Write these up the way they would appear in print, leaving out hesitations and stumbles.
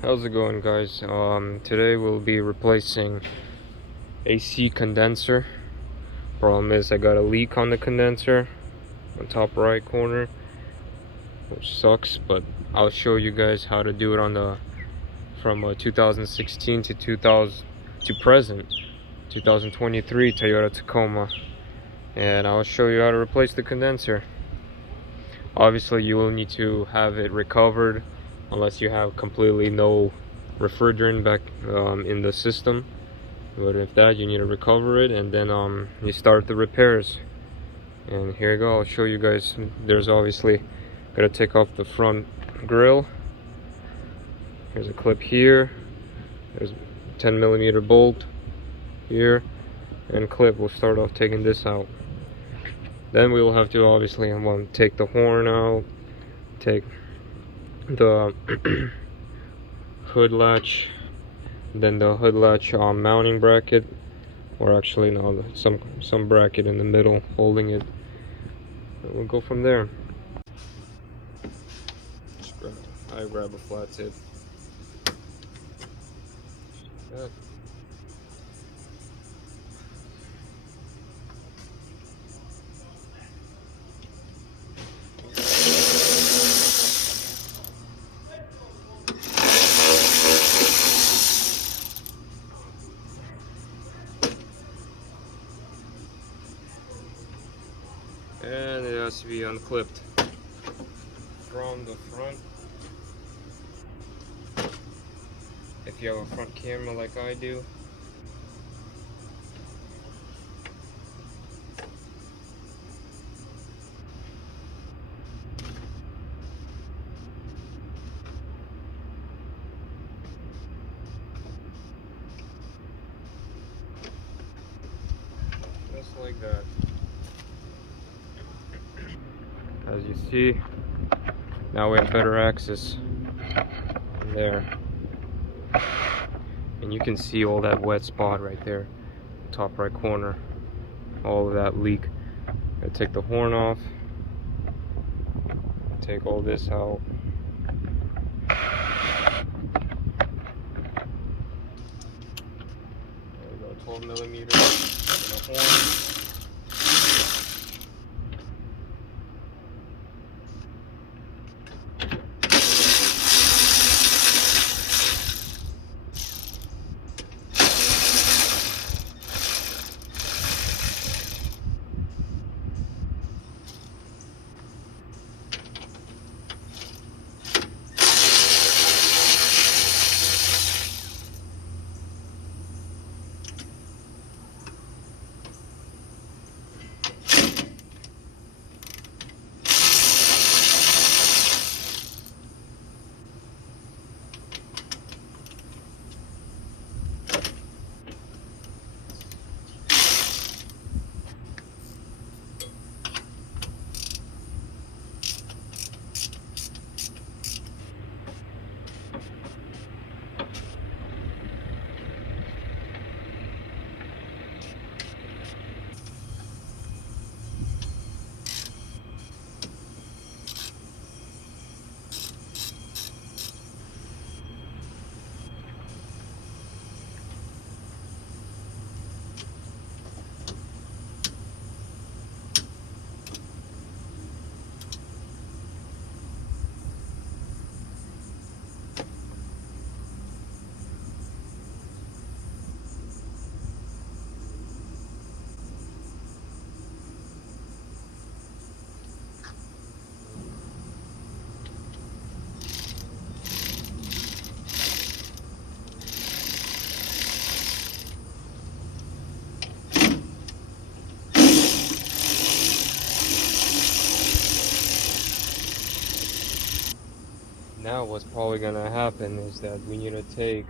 How's it going, guys? Today we'll be replacing AC condenser. Problem is I got a leak on the condenser on top right corner, which sucks, but I'll show you guys how to do it on the from 2016 to 2000 to present 2023 Toyota Tacoma, and I'll show you how to replace the condenser. Obviously you will need to have it recovered unless you have completely no refrigerant back in the system. But if that, you need to recover it, and then you start the repairs. And here you go, I'll show you guys. There's obviously gotta take off the front grill. There's a clip here, there's a 10mm bolt here, and clip. We'll start off taking this out. Then we will have to obviously take the horn out, take the hood latch, then the hood latch mounting bracket, or actually no, some bracket in the middle holding it, and we'll go from there. I grab a flat tip. Yeah. And it has to be unclipped from the front. If you have a front camera like I do. Just like that. As you see, now we have better access there, and you can see all that wet spot right there, top right corner, all of that leak. Gotta take the horn off, take all this out. There we go, 12mm and a horn. Now what's probably gonna happen is that we need to take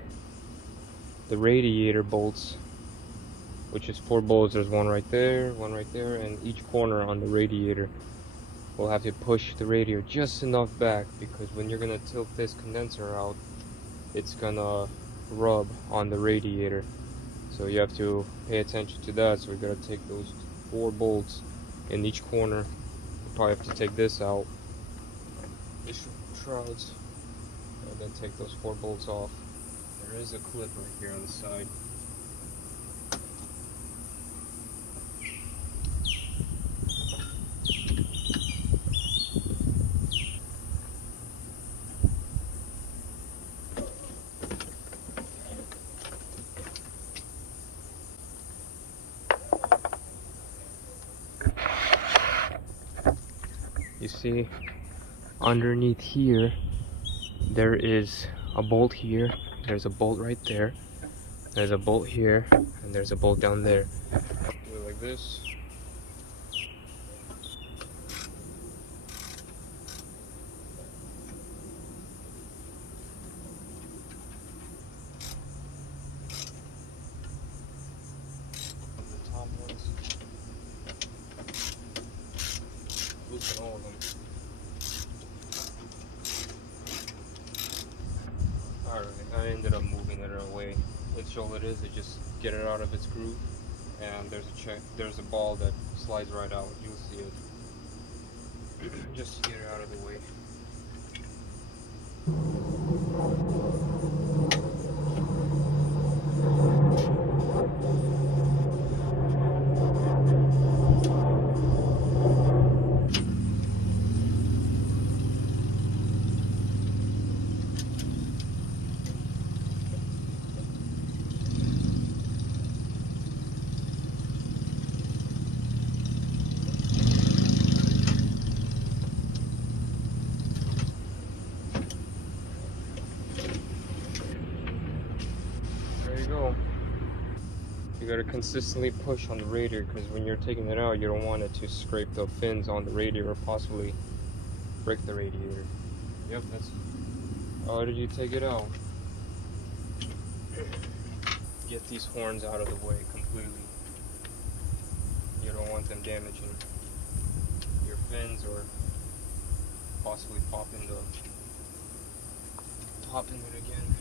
the radiator bolts, which is 4 bolts. There's one right there, and each corner on the radiator. We'll have to push the radiator just enough back, because when you're gonna tilt this condenser out, it's gonna rub on the radiator. So you have to pay attention to that. So we gotta take those 4 bolts in each corner. We'll probably have to take this out. This shrouds. And and take those 4 bolts off. There is a clip right here on the side. You see, underneath here, there is a bolt here. There's a bolt right there. There's a bolt here, and there's a bolt down there. Do it like this. The top ones. Loosen all of them. Alright, I ended up moving it away. It's all it is, just get it out of its groove, and there's a ball that slides right out. You'll see it. Just get it out of the way. There you go. You gotta consistently push on the radiator, because when you're taking it out, you don't want it to scrape the fins on the radiator or possibly break the radiator. Yep, that's. How did you take it out? Get these horns out of the way completely. You don't want them damaging your fins or possibly popping it again.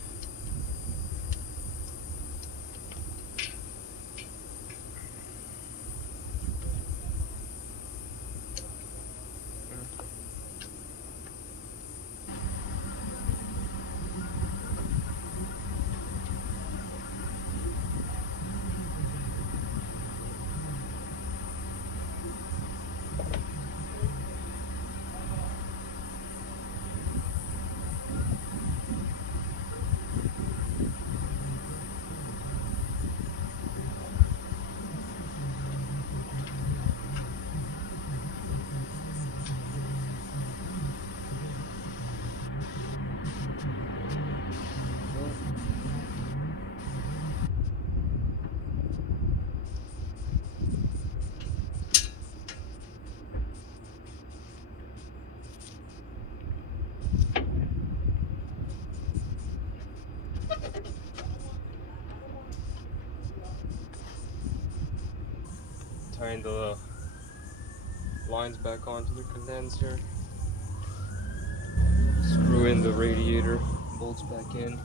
Tying the lines back onto the condenser. Screw in the radiator bolts back in.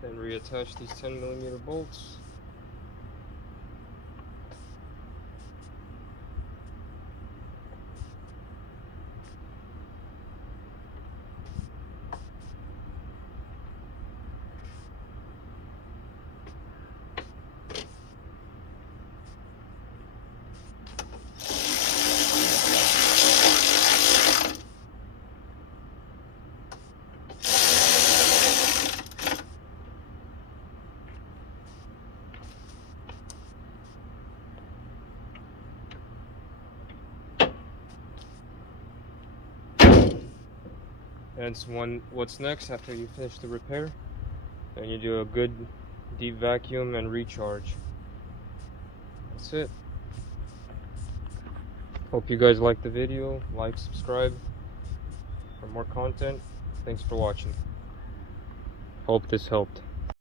Then reattach these 10mm bolts. And what's next after you finish the repair? Then you do a good deep vacuum and recharge. That's it. Hope you guys liked the video. Like, subscribe for more content. Thanks for watching. Hope this helped.